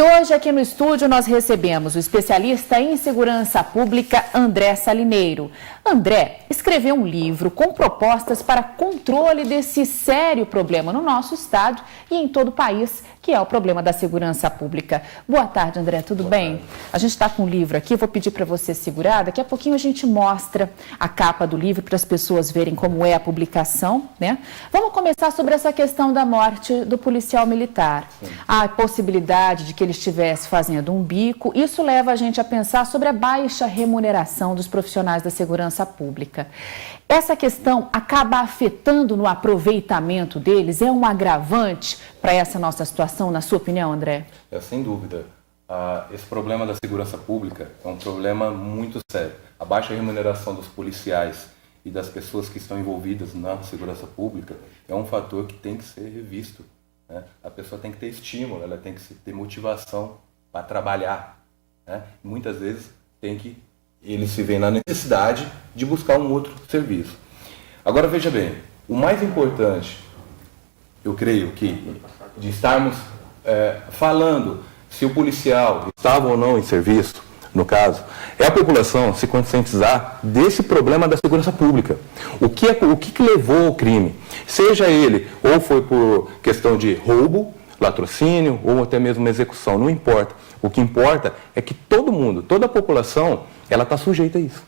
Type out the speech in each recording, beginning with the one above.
E hoje aqui no estúdio nós recebemos o especialista em segurança pública André Salineiro. André escreveu um livro com propostas para controle desse sério problema no nosso estado e em todo o país, que é o problema da segurança pública. Boa tarde, André, tudo bem? A gente está com um livro aqui, vou pedir para você segurar, daqui a pouquinho a gente mostra a capa do livro para as pessoas verem como é a publicação, né? Vamos começar sobre essa questão da morte do policial militar. A possibilidade de que ele estivesse fazendo um bico, isso leva a gente a pensar sobre a baixa remuneração dos profissionais da segurança pública. Essa questão acaba afetando no aproveitamento deles? É um agravante para essa nossa situação, na sua opinião, André? Sem dúvida. Esse problema da segurança pública é um problema muito sério. A baixa remuneração dos policiais e das pessoas que estão envolvidas na segurança pública é um fator que tem que ser revisto, né? A pessoa tem que ter estímulo, ela tem que ter motivação para trabalhar, né? Muitas vezes eles se veem na necessidade de buscar um outro serviço. Agora veja bem, o mais importante, eu creio que de estarmos falando se o policial estava ou não em serviço, no caso, é a população se conscientizar desse problema da segurança pública. O que levou ao crime? Seja ele ou foi por questão de roubo, latrocínio ou até mesmo execução, não importa. O que importa é que todo mundo, toda a população, ela está sujeita a isso.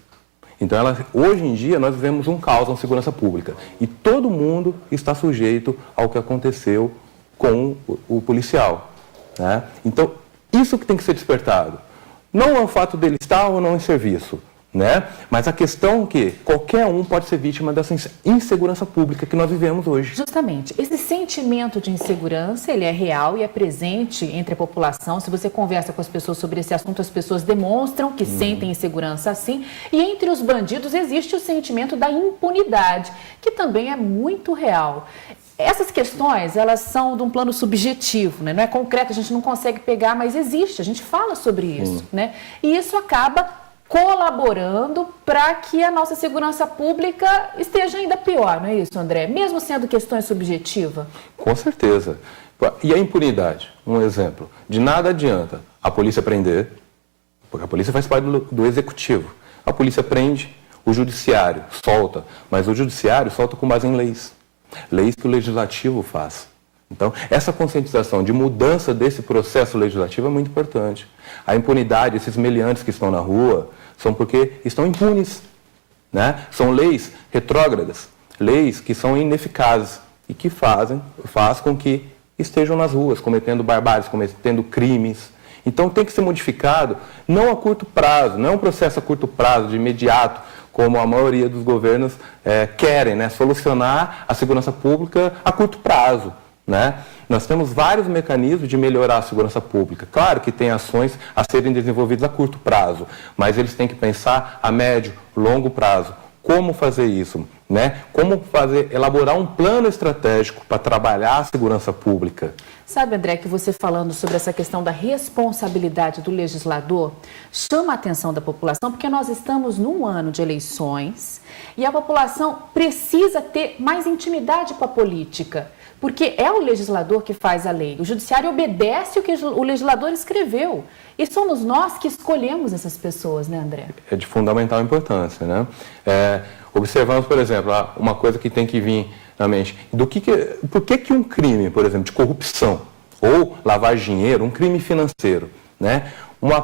Então, hoje em dia, nós vivemos um caos na segurança pública. E todo mundo está sujeito ao que aconteceu com o policial, né? Então, isso que tem que ser despertado. Não é o fato dele estar ou não em serviço, né? Mas a questão é que qualquer um pode ser vítima dessa insegurança pública que nós vivemos hoje. Justamente, esse sentimento de insegurança, ele é real e é presente entre a população. Se você conversa com as pessoas sobre esse assunto, as pessoas demonstram que sentem insegurança assim. E entre os bandidos existe o sentimento da impunidade, que também é muito real. Essas questões, elas são de um plano subjetivo, né? Não é concreto, a gente não consegue pegar, mas existe, a gente fala sobre isso, né? E isso acaba colaborando para que a nossa segurança pública esteja ainda pior, não é isso, André? Mesmo sendo questões subjetivas? Com certeza. E a impunidade? Um exemplo. De nada adianta a polícia prender, porque a polícia faz parte do executivo. A polícia prende, o judiciário solta, mas o judiciário solta com base em leis. Leis que o legislativo faz. Então, essa conscientização de mudança desse processo legislativo é muito importante. A impunidade, esses meliantes que estão na rua, são porque estão impunes, né? São leis retrógradas, leis que são ineficazes e que faz com que estejam nas ruas, cometendo barbáries, cometendo crimes. Então, tem que ser modificado, não a curto prazo, não é um processo a curto prazo, de imediato, como a maioria dos governos querem, né? Solucionar a segurança pública a curto prazo, né? Nós temos vários mecanismos de melhorar a segurança pública. Claro que tem ações a serem desenvolvidas a curto prazo, mas eles têm que pensar a médio, longo prazo. Como fazer isso, né? Como elaborar um plano estratégico para trabalhar a segurança pública. Sabe, André, que você falando sobre essa questão da responsabilidade do legislador chama a atenção da população, porque nós estamos num ano de eleições e a população precisa ter mais intimidade com a política, porque é o legislador que faz a lei. O judiciário obedece o que o legislador escreveu. E somos nós que escolhemos essas pessoas, né, André? É de fundamental importância, né? Observamos, por exemplo, uma coisa que tem que vir na mente. Por que um crime, por exemplo, de corrupção ou lavar dinheiro, um crime financeiro, né?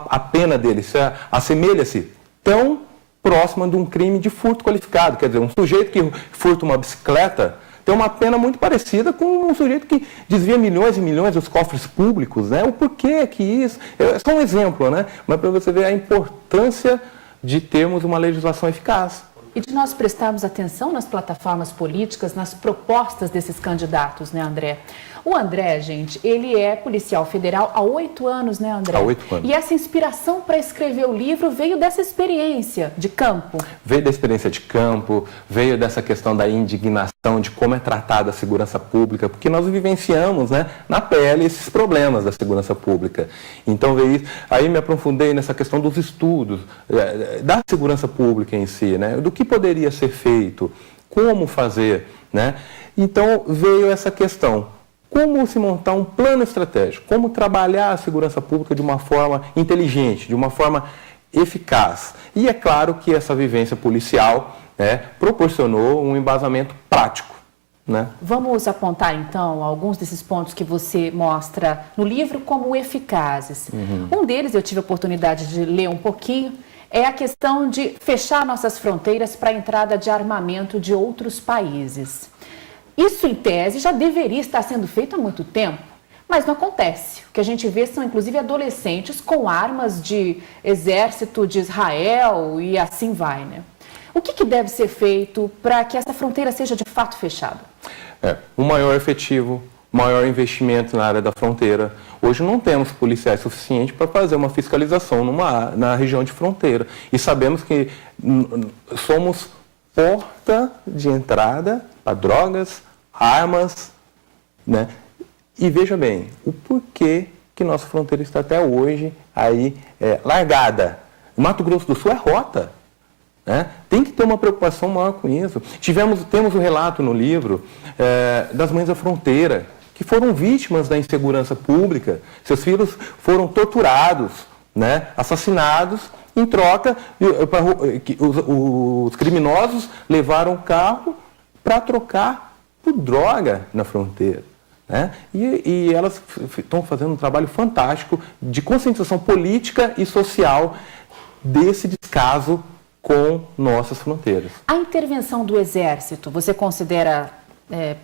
A pena dele assemelha-se tão próxima de um crime de furto qualificado. Quer dizer, um sujeito que furta uma bicicleta tem uma pena muito parecida com um sujeito que desvia milhões e milhões dos cofres públicos, né? O porquê que isso... É só um exemplo, né? Mas para você ver a importância de termos uma legislação eficaz. E de nós prestarmos atenção nas plataformas políticas, nas propostas desses candidatos, né, André? O André, gente, ele é policial federal há 8 anos, né, André? Há 8 anos. E essa inspiração para escrever o livro veio dessa experiência de campo? Veio da experiência de campo, veio dessa questão da indignação de como é tratada a segurança pública, porque nós vivenciamos, né, na pele esses problemas da segurança pública. Então veio isso. Aí me aprofundei nessa questão dos estudos, da segurança pública em si, né, do que poderia ser feito, como fazer, né? Então veio essa questão. como se montar um plano estratégico, como trabalhar a segurança pública de uma forma inteligente, de uma forma eficaz. E é claro que essa vivência policial, né, proporcionou um embasamento prático, né? Vamos apontar, então, alguns desses pontos que você mostra no livro como eficazes. Um deles, eu tive a oportunidade de ler um pouquinho, é a questão de fechar nossas fronteiras para a entrada de armamento de outros países. Isso, em tese, já deveria estar sendo feito há muito tempo, mas não acontece. O que a gente vê são, inclusive, adolescentes com armas de exército de Israel e assim vai, né? O que deve ser feito para que essa fronteira seja de fato fechada? Um maior efetivo, maior investimento na área da fronteira. Hoje não temos policiais suficientes para fazer uma fiscalização na região de fronteira. E sabemos que somos porta de entrada para drogas, armas, né? E veja bem, o porquê que nossa fronteira está até hoje aí largada. O Mato Grosso do Sul é rota. Né? Tem que ter uma preocupação maior com isso. Temos um relato no livro das mães da fronteira, que foram vítimas da insegurança pública. Seus filhos foram torturados, né? Assassinados, em troca, os criminosos levaram o carro para trocar por droga na fronteira. Né? E elas estão fazendo um trabalho fantástico de conscientização política e social desse descaso com nossas fronteiras. A intervenção do Exército, você considera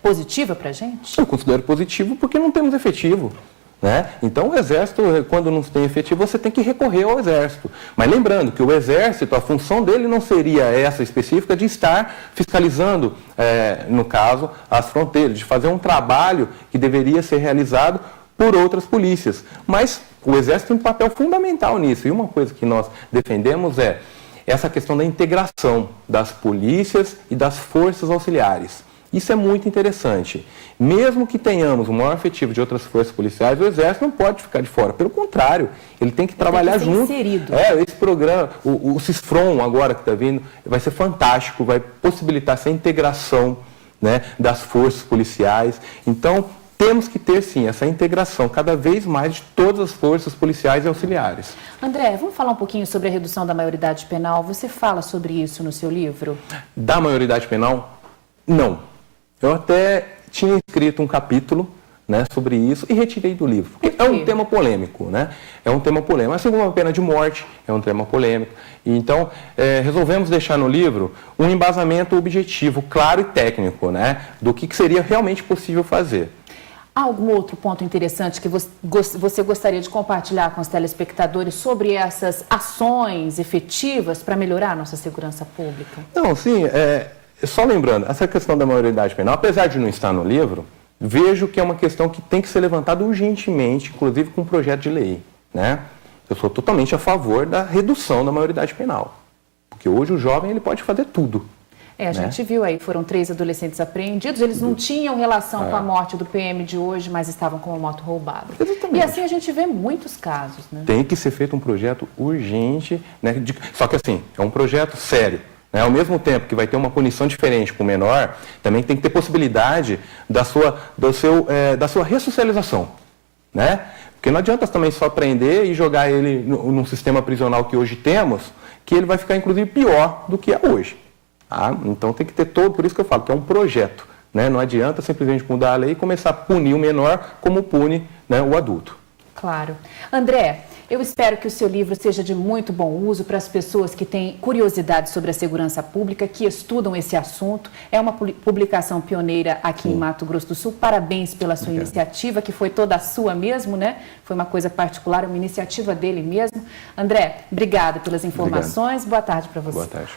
positiva para a gente? Eu considero positivo porque não temos efetivo. Né? Então, o Exército, quando não tem efetivo, você tem que recorrer ao Exército. Mas lembrando que o Exército, a função dele não seria essa específica de estar fiscalizando, no caso, as fronteiras, de fazer um trabalho que deveria ser realizado por outras polícias. Mas o Exército tem um papel fundamental nisso. E uma coisa que nós defendemos é essa questão da integração das polícias e das forças auxiliares. Isso é muito interessante. Mesmo que tenhamos o maior efetivo de outras forças policiais, o Exército não pode ficar de fora. Pelo contrário, ele tem que trabalhar junto. Inserido. Esse programa, o CISFRON agora que está vindo, vai ser fantástico, vai possibilitar essa integração, né, das forças policiais. Então, temos que ter, sim, essa integração cada vez mais de todas as forças policiais e auxiliares. André, vamos falar um pouquinho sobre a redução da maioridade penal. Você fala sobre isso no seu livro? Da maioridade penal? Não. Eu até tinha escrito um capítulo, né, sobre isso e retirei do livro. Porque é um tema polêmico, né? É um tema polêmico. Assim como a pena de morte é um tema polêmico. E então, resolvemos deixar no livro um embasamento objetivo, claro e técnico, né, do que seria realmente possível fazer. Há algum outro ponto interessante que você gostaria de compartilhar com os telespectadores sobre essas ações efetivas para melhorar a nossa segurança pública? Não, sim, só lembrando, essa questão da maioridade penal, apesar de não estar no livro, vejo que é uma questão que tem que ser levantada urgentemente, inclusive com um projeto de lei, né? Eu sou totalmente a favor da redução da maioridade penal, porque hoje o jovem ele pode fazer tudo. A gente viu aí, foram 3 adolescentes apreendidos, eles não tinham relação com a morte do PM de hoje, mas estavam com uma moto roubada. Exatamente. E assim a gente vê muitos casos, né? Tem que ser feito um projeto urgente, né? Só que assim, é um projeto sério. Ao mesmo tempo que vai ter uma punição diferente para o menor, também tem que ter possibilidade da sua ressocialização, né? Porque não adianta também só prender e jogar ele num sistema prisional que hoje temos, que ele vai ficar, inclusive, pior do que é hoje. Tá? Então tem que ter por isso que eu falo, que é um projeto, né? Não adianta simplesmente mudar a lei e começar a punir o menor como pune, né, o adulto. Claro. André, eu espero que o seu livro seja de muito bom uso para as pessoas que têm curiosidade sobre a segurança pública, que estudam esse assunto. É uma publicação pioneira aqui em Mato Grosso do Sul. Parabéns pela sua iniciativa, que foi toda sua mesmo, né? Foi uma coisa particular, uma iniciativa dele mesmo. André, obrigada pelas informações. Boa tarde para você. Boa tarde.